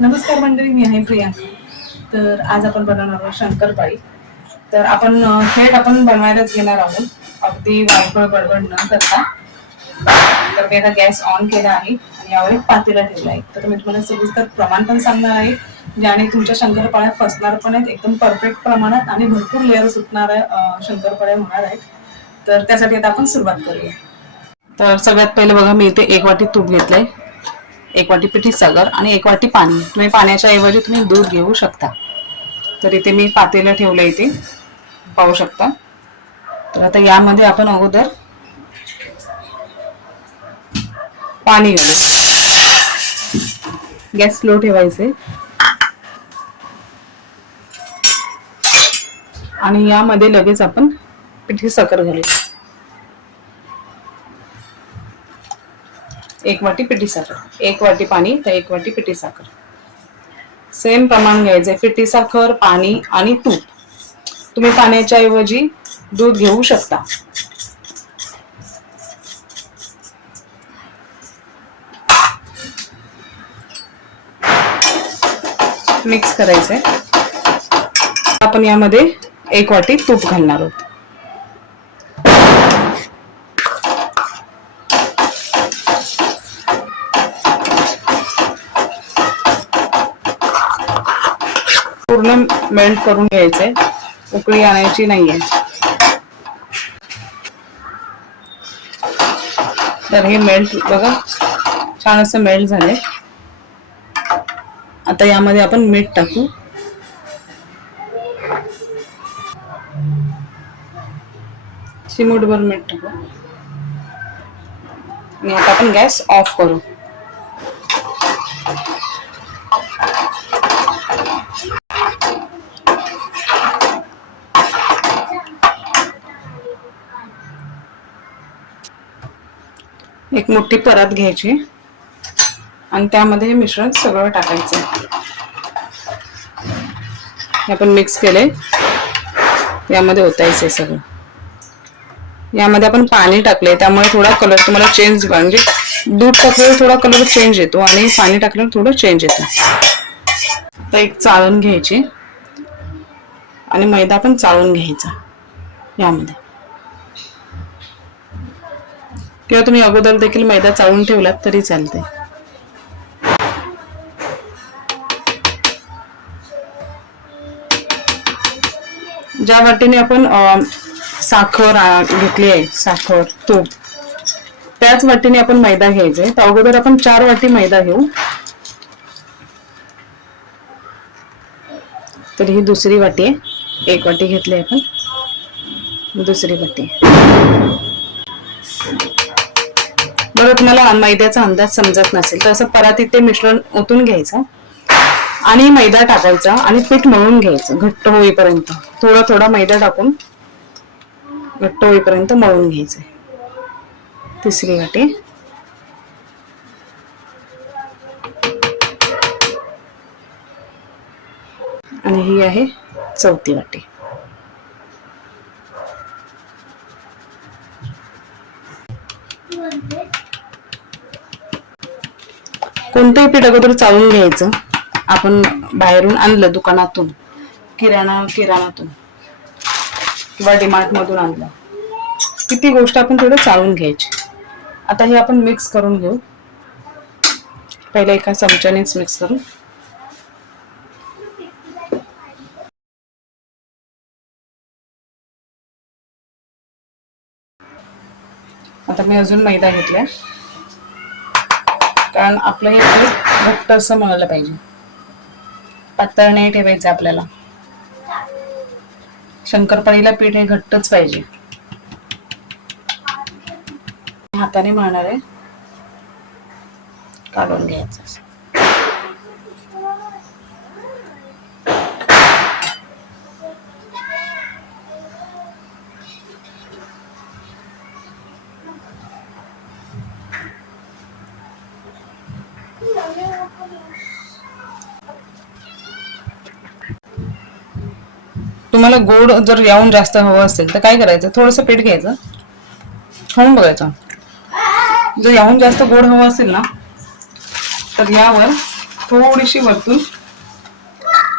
नमस्कार मंडळी मी आहे प्रियांका तर आज आपण बनवणार आहोत शंकरपाळी. तर आपण थेट आपण बनवायलाच घेणार आहोत. अगदी वायफळ बडबड न करता. तर मी आता गॅस ऑन केला आहे आणि यावर एक पातेला ठेवला आहे. तर मी तुम्हाला सविस्तर प्रमाण पण सांगणार आहे. ज्याने तुमच्या शंकरपाळ्या फसणार पण आहेत एकदम परफेक्ट प्रमाणात आणि भरपूर लेअर सुटणार आहे शंकरपाळ्या होणार आहेत. तर त्यासाठी आता आपण सुरुवात करूया. तर सगळ्यात पहिले बघा मी इथे एक वाटी तूप घेतलंय. एक वाटी पिठी सागर आणि एक वाटी पाणी. तुम्ही पाण्याच्या ऐवजी तुम्ही दूध घेऊ शकता. तर इथे मी पातेलं ठेवलं इथे. पाहू शकता. तर आता यामध्ये आपण अगोदर पाणी घेऊ. गॅस स्लो ठेवायचे. आणि यामध्ये लगेच आपण पिठी साखर घालू एक वाटी पिठी साखर. एक वाटी पाणी तर एक वाटी पिठी साखर. सेम प्रमाण घ्यायचे पिठी साखर पाणी आणि तूप. तुम्ही पाण्याच्या ऐवजी दूध घेऊ शकता. मिक्स करायचंय. आपण यामध्ये एक वाटी तूप घालणार आहोत. मेल्ट करून घ्यायचंय उकळी आणायची नाहीये. तर हे मेल्ट बघा छान असं मेल्ट झाले. आता यामध्ये आपण मीठ टाकू. चिमूटभर मीठ टाकू. आणि आता आपण गॅस ऑफ करू. एक मोठी परात घ्यायची. आणि त्यामध्ये हे मिश्रण सगळं टाकायचं. हे आपण मिक्स केले यामध्ये ओतायचं आहे सगळं. यामध्ये आपण पाणी टाकले त्यामुळे थोडा कलर तुम्हाला चेंज म्हणजे दूध टाकल्यावर थोडा कलर चेंज येतो आणि पाणी टाकल्यावर थोडं चेंज येतं. तर एक चाळून घ्यायची. आणि मैदा पण चाळून घ्यायचा यामध्ये. किंवा तुम्ही अगोदर देखील मैदा चाळून ठेवलात तरी चालते ज्या वाटीने आपण साखर घेतली आहे साखर तूप त्याच वाटीने आपण मैदा घ्यायचंय तर अगोदर आपण चार वाटी मैदा घेऊ. तर ही दुसरी वाटी आहे. एक वाटी घेतली आपण. दुसरी वाटी. तुम्हाला मैद्याचा अंदाज समजत नसेल तर असं परातीत ते मिश्रण ओतून घ्यायचं आणि मैदा टाकायचा आणि पीठ मळून घ्यायचं घट्ट होईपर्यंत. थोडा थोडा मैदा टाकून घट्ट होईपर्यंत मळून घ्यायचं तिसरी वाटी. आणि ही आहे चौथी वाटी. कोणतंही पीठ अगोदर चाळून घ्यायचं. आपण बाहेरून आणलं दुकानातून किराणा किराणातून किंवा डिमार्ट मधून आणलं. की ती गोष्ट आपण थोडं चाळून घ्यायची. आता हे आपण मिक्स करून घेऊ. पहिले एका चमच्यानेच मिक्स करू. आता मी अजून मैदा घेतलाय. कारण आपलं हे पीठ घट्ट असं मळलं पाहिजे. पातळ नाही ठेवायचं आपल्याला. शंकरपाळीला पीठ हे घट्टच पाहिजे. हाताने मळणार आहे काढून घ्यायचं तुम्हाला गोड जर याहून जास्त हवं असेल तर काय करायचं? थोडंसं पीठ घ्यायचं. खाऊन बघायचं. जर याहून जास्त गोड हवं असेल ना तर यावर थोडीशी वरतून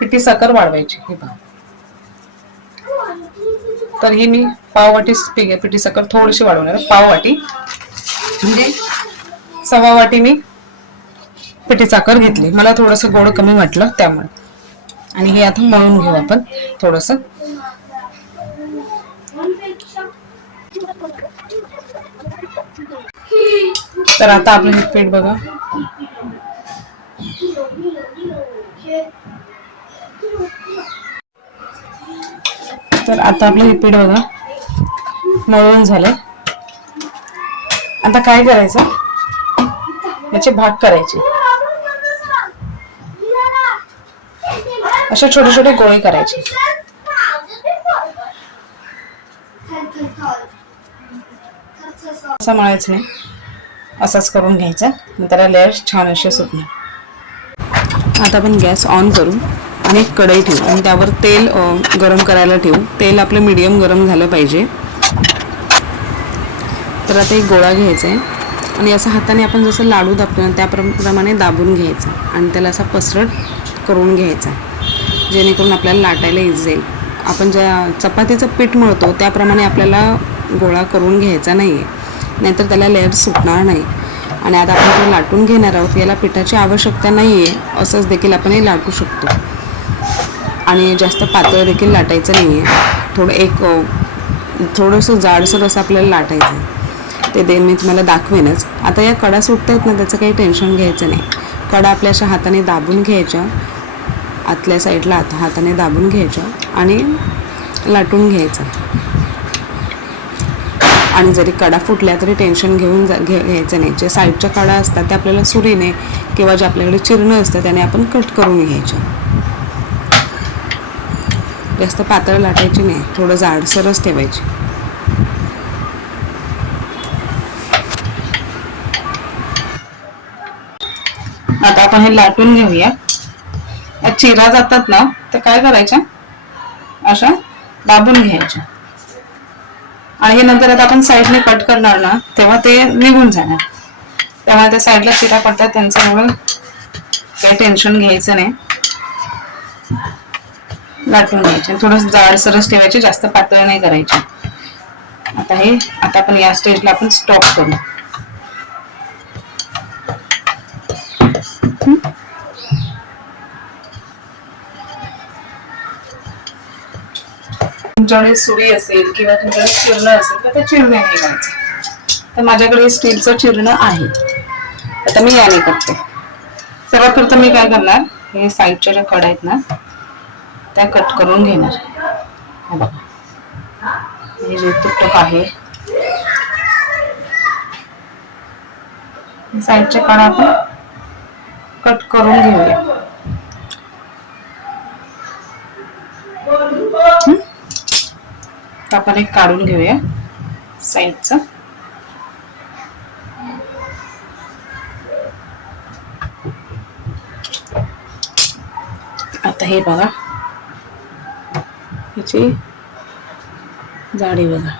पिठी साखर वाढवायची हे पहा. तर ही मी पाववाटी पिठी साखर थोडीशी वाढवणार पाववाटी. म्हणजे सव्वा वाटी मी पिठी साखर घेतली. मला थोडंसं गोड कमी वाटलं त्यामुळे. आणि हे आता मळून घेऊ आपण थोडस. तर आता आपलं हे पीठ बघा. तर आता आपलं हे पीठ बघा. मळून झालंय. आता काय करायचं? याचे भाग करायचे. असे छोटे छोटे गोळे करायचे. असं म्हणायचं नाही. असंच करून घ्यायचं. त्याला लेअर्स छान असे सुटणार आता आपण गॅस ऑन करू आणि एक कढई ठेवू. आणि त्यावर तेल गरम करायला ठेवू. तेल आपलं मीडियम गरम झालं पाहिजे. तर आता एक गोळा घ्यायचा आहे. आणि असं हाताने आपण जसं लाडू दाबतो ना त्याप्रमाणे दाबून घ्यायचा. आणि त्याला असा पसरट करून घ्यायचा. जेणेकरून आपल्याला लाटायला इझी जाईल. आपण ज्या चपातीचं पीठ मळतो त्याप्रमाणे आपल्याला गोळा करून घ्यायचा नाही आहे नाहीतर त्याला लेअर सुटणार नाही. आणि आता आपण ते लाटून घेणार आहोत याला पिठाची आवश्यकता नाही आहे असंच देखील आपण हे लाटू शकतो. आणि जास्त पातळ देखील लाटायचं नाही आहे थोडं एक थोडंसं जाडसर असं आपल्याला लाटायचं आहे ते दे मी तुम्हाला दाखवेनच. आता या कडा सुटत आहेत ना त्याचं काही टेन्शन घ्यायचं नाही. कडा आपल्या अशा हाताने दाबून घ्यायच्या. आतल्या साईडला आता हाताने दाबून घ्यायचं आणि लाटून घ्यायचं. आणि जरी कडा फुटल्या तरी टेन्शन घेऊन जा घे घ्यायचं नाही. जे साईडच्या कडा असतात ते आपल्याला सुरीने किंवा जे आपल्याकडे चिरणं असतं त्याने आपण कट करून घ्यायच्या जास्त पातळ लाटायची नाही. थोडं जाडसरच ठेवायची. आता आपण हे लाटून घेऊया चिरा जातात ना तर काय करायच्या अशा दाबून घ्यायच्या आणि हे नंतर आता आपण साईडने कट करणार ना तेव्हा ते निघून जाणार. तेव्हा त्या साईडला चिरा पडतात त्यांच्यामुळे काही टेन्शन घ्यायचं नाही. लाटून घ्यायचे. थोडं जाडसरच ठेवायचे जास्त पातळ नाही करायचे. आता हे आता आपण या स्टेजला आपण स्टॉप करू. तुमच्याकडे सुरी असेल किंवा तुमच्याकडे चिरणं असेल तर ते चिरणे नाही करायचं तर माझ्याकडे स्टीलचं चिरणं आहे. आता मी याने करते. सर्वात प्रथम मी काय करणार हे साईडच्या ज्या कड आहेत ना त्या कट करून घेणार. हे बघा. हे जे तुटक आहे साईडच्या कडा आपण कट करून घेऊया हं? तर आपण एक काढून घेऊया साईडचं. आता हे बघा. ह्याची जाडी बघा.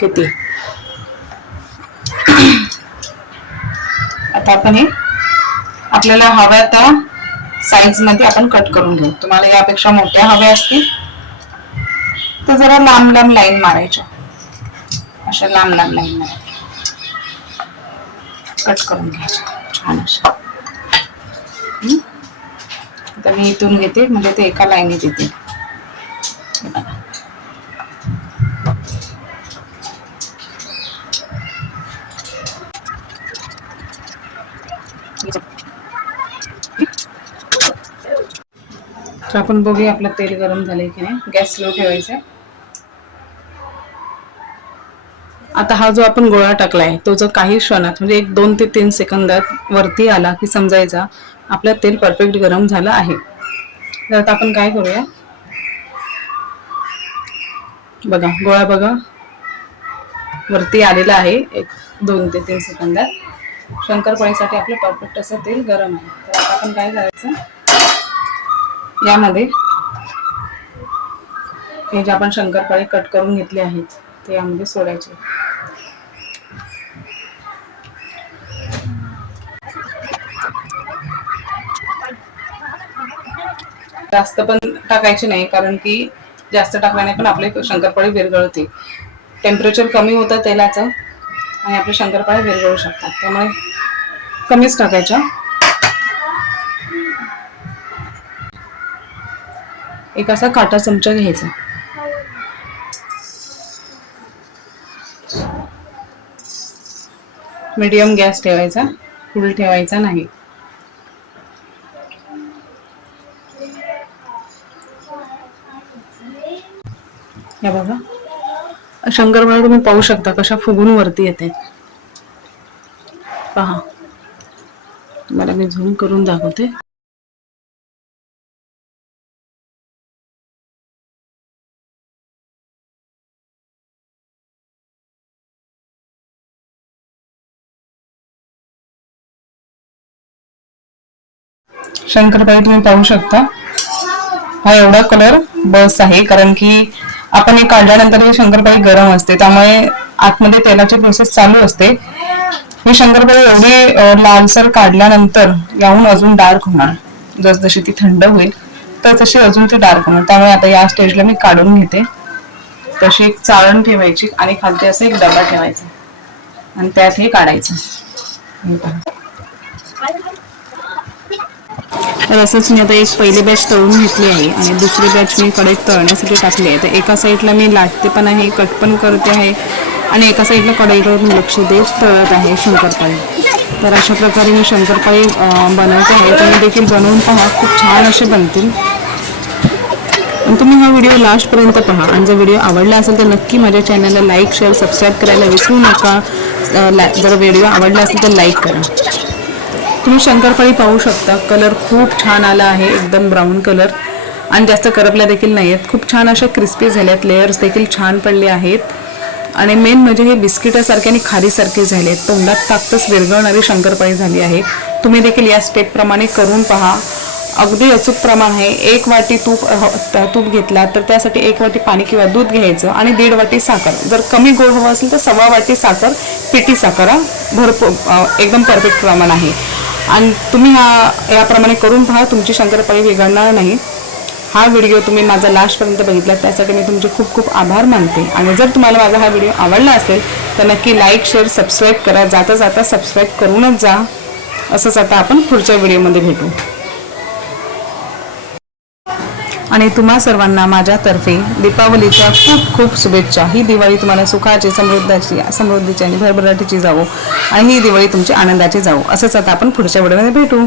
किती? आता आपण हे आपल्याला हव्या त्या साईजमध्ये आपण कट करून घेऊ. तुम्हाला यापेक्षा मोठ्या हव्या असतील. तर जरा लांब लांब लाईन मारायच्या. अशा लांब लांब लाईन मारायच्या. कट करून घ्यायच्या. छान अशा. आता मी इथून घेते म्हणजे ते एका लाईनीत येते. तर आपण बघूया आपलं तेल गरम झालंय की नाही. गॅस स्लो ठेवायचा आहे. आता हा जो आपण गोळा टाकलाय तो जर काही क्षणात म्हणजे एक दोन ते तीन सेकंदात वरती आला की समजायचा आपलं तेल परफेक्ट गरम झालं आहे. तर आता आपण काय करूया? बघा गोळा बघा. वरती आलेला आहे एक दोन ते तीन सेकंदात. शंकरपाळीसाठी आपलं परफेक्ट असं तेल गरम आहे. तर आता आपण काय करायचं? यामध्ये हे जे आपण शंकरपाळी कट करून घेतले आहेत ते यामध्ये सोडायचे. जास्त पण टाकायची नाही कारण की जास्त टाकल्याने पण आपले शंकरपाळी विरघळते टेम्परेचर कमी होतं तेलाचं आणि आपले शंकरपाळे विरघळू शकतात. त्यामुळे कमीच टाकायच्या एक असा काटा चमचा घ्यायचा. मीडियम गॅस ठेवायचा. फुल ठेवायचा नाही. या बघा. शंकरपाळे तुम्ही पाहू शकता कशा फुगून वरती येते. पहा. मला मी झूम करून दाखवते. शंकरपाळी तुम्ही पाहू शकता. हा एवढा कलर बस आहे कारण की आपण हे काढल्यानंतर हे शंकरपाळी गरम असते त्यामुळे आतमध्ये तेलाची प्रोसेस चालू असते. हे शंकरपाळी एवढे लालसर काढल्यानंतर याहून अजून डार्क होणार. जसजशी ती थंड होईल तर तशी अजून ती डार्क होणार. त्यामुळे आता या स्टेजला मी काढून घेते. तशी एक चाळण ठेवायची आणि खालती असं एक डबा ठेवायचा. आणि त्यात हे काढायचं. हे तर मी आता एक पहिली बॅच तळून घेतली आहे आणि दुसरी बॅच मी कढईत तळण्यासाठी टाकली आहे. तर एका साईडला मी लाटते पण आहे कट पण करते आहे आणि एका साईडला कढईकडे मी लक्ष देत तळत आहे शंकरपाळी. तर अशा प्रकारे मी शंकरपाळी बनवते आहे. तुम्ही देखील बनवून पहा. खूप छान असे बनतील. आणि तुम्ही हा व्हिडिओ लास्टपर्यंत पहा. आणि जर व्हिडिओ आवडला असेल तर नक्की माझ्या चॅनलला लाईक शेअर सबस्क्राईब करायला विसरू नका. ला- जर व्हिडिओ आवडला असेल तर लाईक करा. तुम्ही शंकरपाळी पाहू शकता. कलर खूप छान आला आहे. एकदम ब्राऊन कलर आणि जास्त करपल्या देखील नाही आहेत खूप छान अशा क्रिस्पी झाल्यात. लेयर्स देखील छान पडले आहेत. आणि मेन म्हणजे हे बिस्किटासारखे आणि खारीसारखे झाले आहेत तोंडात ताकतच विरघळणारी शंकरपाळी झाली आहे. तुम्ही देखील या स्टेपप्रमाणे करून पहा. अगदी अचूक प्रमाण आहे. एक वाटी तूप तूप घेतला तर त्यासाठी एक वाटी पाणी किंवा दूध घ्यायचं आणि दीड वाटी साखर. जर कमी गोड हवं असेल तर सव्वा वाटी साखर पिठी साखर भरपूर एकदम परफेक्ट प्रमाण आहे. आणि तुम्ही हा याप्रमाणे करून पहा तुमची शंकरपाळी बिघडणार नाही. हा व्हिडिओ तुम्ही माझा लास्टपर्यंत बघितला त्यासाठी मी तुमचे खूप खूप आभार मानते. आणि जर तुम्हाला माझा हा व्हिडिओ आवडला असेल तर नक्की लाईक शेअर सबस्क्राईब करा. जाता जाता सबस्क्राईब करूनच जा. असंच आता आपण पुढच्या व्हिडिओमध्ये भेटू. आणि तुम्हा सर्वांना माझ्यातर्फे दीपावलीच्या खूप खूप शुभेच्छा. ही दिवाळी तुम्हाला सुखाची समृद्धाची समृद्धीची आणि भरभराटीची जावो. आणि ही दिवाळी तुमची आनंदाची जावो. असंच आता आपण पुढच्या व्हिडिओमध्ये भेटू.